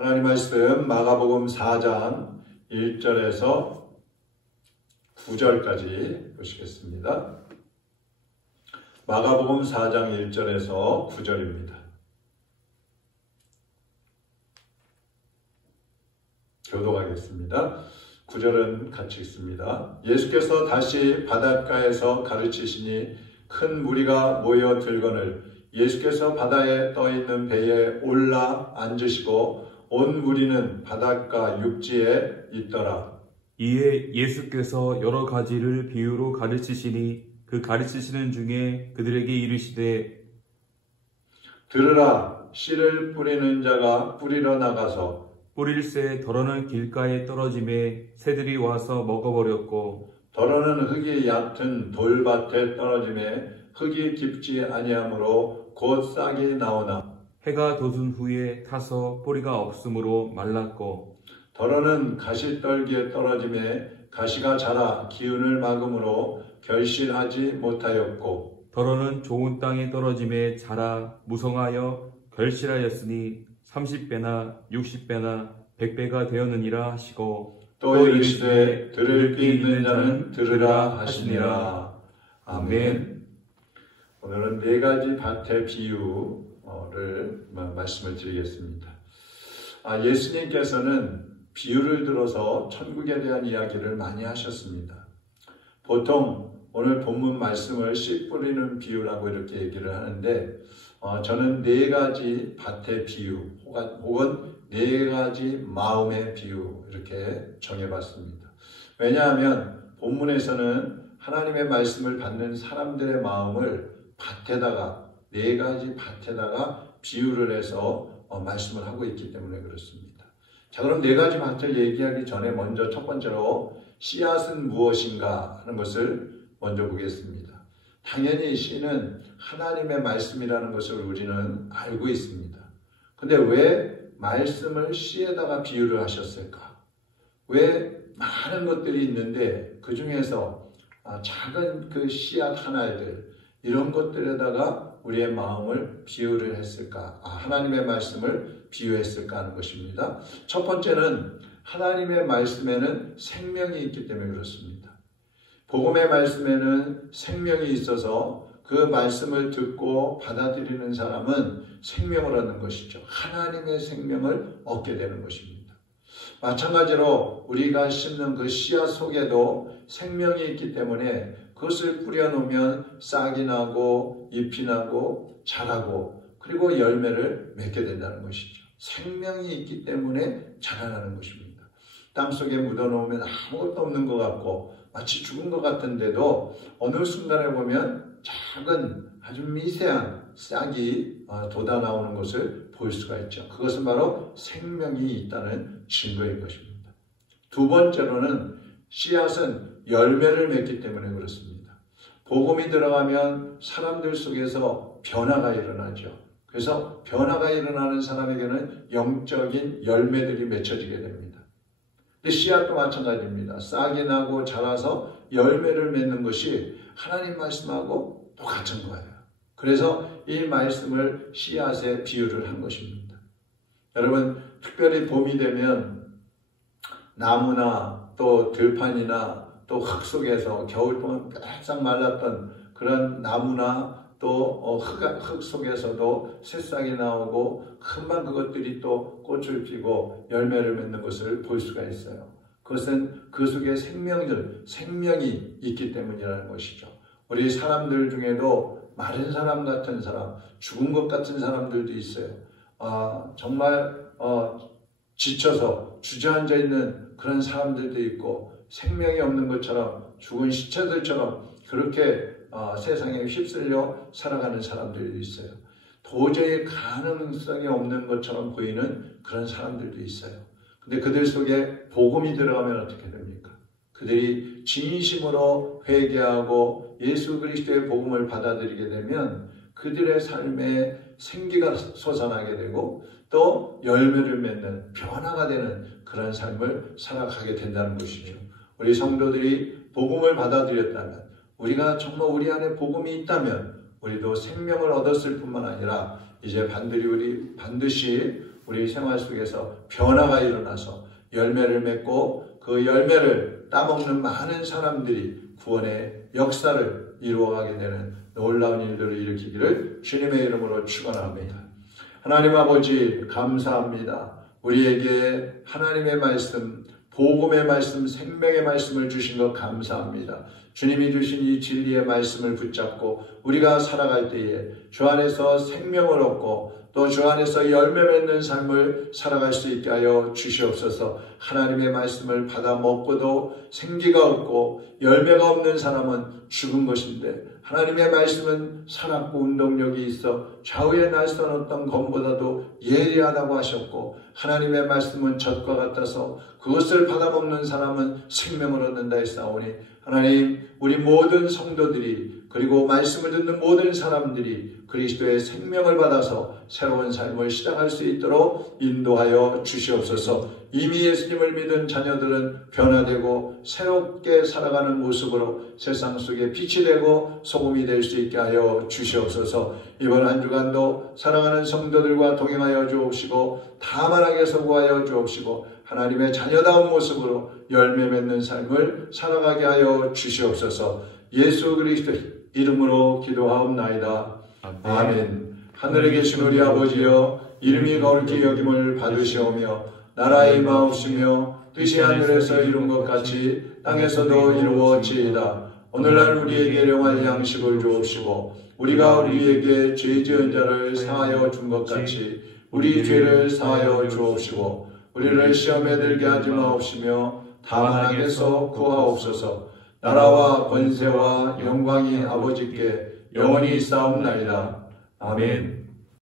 하나님 말씀 마가복음 4장 1절에서 9절까지 보시겠습니다. 마가복음 4장 1절에서 9절입니다. 교독하겠습니다. 9절은 같이 읽습니다. 예수께서 다시 바닷가에서 가르치시니 큰 무리가 모여 들거늘 예수께서 바다에 떠있는 배에 올라 앉으시고 온 무리는 바닷가 육지에 있더라. 이에 예수께서 여러 가지를 비유로 가르치시니 그 가르치시는 중에 그들에게 이르시되 들으라. 씨를 뿌리는 자가 뿌리러 나가서 뿌릴새 더러는 길가에 떨어짐에 새들이 와서 먹어버렸고 더러는 흙이 얕은 돌밭에 떨어짐에 흙이 깊지 아니하므로 곧 싹이 나오나 해가 돋은 후에 타서 뿌리가 없으므로 말랐고 더러는 가시떨기에 떨어짐에 가시가 자라 기운을 막음으로 결실하지 못하였고 더러는 좋은 땅에 떨어짐에 자라 무성하여 결실하였으니 30배나 60배나 100배가 되었느니라 하시고 또 이르시되 들을 귀 있는 자는 들으라 하시니라. 아멘. 오늘은 네 가지 밭의 비유를 말씀을 드리겠습니다. 예수님께서는 비유를 들어서 천국에 대한 이야기를 많이 하셨습니다. 보통 오늘 본문 말씀을 씨 뿌리는 비유라고 이렇게 얘기를 하는데 저는 네 가지 밭의 비유 혹은 네 가지 마음의 비유 이렇게 정해봤습니다. 왜냐하면 본문에서는 하나님의 말씀을 받는 사람들의 마음을 밭에다가 네 가지 밭에다가 비유를 해서 말씀을 하고 있기 때문에 그렇습니다. 자, 그럼 네 가지 밭을 얘기하기 전에 먼저 첫 번째로 씨앗은 무엇인가 하는 것을 먼저 보겠습니다. 당연히 씨는 하나님의 말씀이라는 것을 우리는 알고 있습니다. 근데 왜 말씀을 씨에다가 비유를 하셨을까? 왜 많은 것들이 있는데 그 중에서 작은 그 씨앗 하나들 이런 것들에다가 우리의 마음을 비유를 했을까? 하나님의 말씀을 비유했을까 하는 것입니다. 첫 번째는 하나님의 말씀에는 생명이 있기 때문에 그렇습니다. 복음의 말씀에는 생명이 있어서 그 말씀을 듣고 받아들이는 사람은 생명을 얻는 것이죠. 하나님의 생명을 얻게 되는 것입니다. 마찬가지로 우리가 심는 그 씨앗 속에도 생명이 있기 때문에 그것을 뿌려놓으면 싹이 나고 잎이 나고 자라고 그리고 열매를 맺게 된다는 것이죠. 생명이 있기 때문에 자라나는 것입니다. 땅속에 묻어놓으면 아무것도 없는 것 같고 마치 죽은 것 같은데도 어느 순간에 보면 작은 아주 미세한 싹이 돋아나오는 것을 볼 수가 있죠. 그것은 바로 생명이 있다는 증거인 것입니다. 두 번째로는 씨앗은 열매를 맺기 때문에 그렇습니다. 복음이 들어가면 사람들 속에서 변화가 일어나죠. 그래서 변화가 일어나는 사람에게는 영적인 열매들이 맺혀지게 됩니다. 씨앗도 마찬가지입니다. 싹이 나고 자라서 열매를 맺는 것이 하나님 말씀하고 똑같은 거예요. 그래서 이 말씀을 씨앗에 비유를 한 것입니다. 여러분, 특별히 봄이 되면 나무나 또 들판이나 또 흙 속에서 겨울 동안 바싹 말랐던 그런 나무나 또 흙 속에서도 새싹이 나오고 금방 그것들이 또 꽃을 피고 열매를 맺는 것을 볼 수가 있어요. 그것은 그 속에 생명이 있기 때문이라는 것이죠. 우리 사람들 중에도 마른 사람 같은 사람, 죽은 것 같은 사람들도 있어요. 정말 지쳐서 주저앉아 있는 그런 사람들도 있고 생명이 없는 것처럼 죽은 시체들처럼 그렇게 세상에 휩쓸려 살아가는 사람들도 있어요. 도저히 가능성이 없는 것처럼 보이는 그런 사람들도 있어요. 근데 그들 속에 복음이 들어가면 어떻게 됩니까? 그들이 진심으로 회개하고 예수 그리스도의 복음을 받아들이게 되면 그들의 삶에 생기가 솟아나게 되고 또 열매를 맺는 변화가 되는 그런 삶을 살아가게 된다는 것이죠. 우리 성도들이 복음을 받아들였다면 우리가 정말 우리 안에 복음이 있다면 우리도 생명을 얻었을 뿐만 아니라 이제 반드시 우리 생활 속에서 변화가 일어나서 열매를 맺고 그 열매를 따먹는 많은 사람들이 구원의 역사를 이루어가게 되는 놀라운 일들을 일으키기를 주님의 이름으로 축원합니다. 하나님 아버지 감사합니다. 우리에게 하나님의 말씀, 복음의 말씀, 생명의 말씀을 주신 것 감사합니다. 주님이 주신 이 진리의 말씀을 붙잡고 우리가 살아갈 때에 주 안에서 생명을 얻고 또 주 안에서 열매 맺는 삶을 살아갈 수 있게 하여 주시옵소서. 하나님의 말씀을 받아 먹고도 생기가 없고 열매가 없는 사람은 죽은 것인데 하나님의 말씀은 살았고 운동력이 있어 좌우에 날선 어떤 검보다도 예리하다고 하셨고 하나님의 말씀은 젖과 같아서 그것을 받아먹는 사람은 생명을 얻는다 했사오니 하나님 우리 모든 성도들이 그리고 말씀을 듣는 모든 사람들이 그리스도의 생명을 받아서 새로운 삶을 시작할 수 있도록 인도하여 주시옵소서. 이미 예수님을 믿은 자녀들은 변화되고 새롭게 살아가는 모습으로 세상 속에 빛이 되고 소금이 될 수 있게 하여 주시옵소서. 이번 한 주간도 사랑하는 성도들과 동행하여 주옵시고 다만하게 서구하여 주옵시고 하나님의 자녀다운 모습으로 열매 맺는 삶을 살아가게 하여 주시옵소서. 예수 그리스도의 이름으로 기도하옵나이다. 아멘. 하늘에 계신 우리 아버지여 이름이 거룩히 여김을 받으시오며 나라의 임하옵시며 뜻이 하늘에서 이룬 것 같이 땅에서도 이루어지이다. 오늘날 우리에게 일용할 양식을 주옵시고 우리가 우리에게 죄 지은 자를 사하여 준 것 같이 우리 죄를 사하여 주옵시고 우리를 시험에 들게 하지 마옵시며 다만 악에서 구하옵소서. 나라와 권세와 영광이 아버지께 영원히 있사옵나이다. 아멘.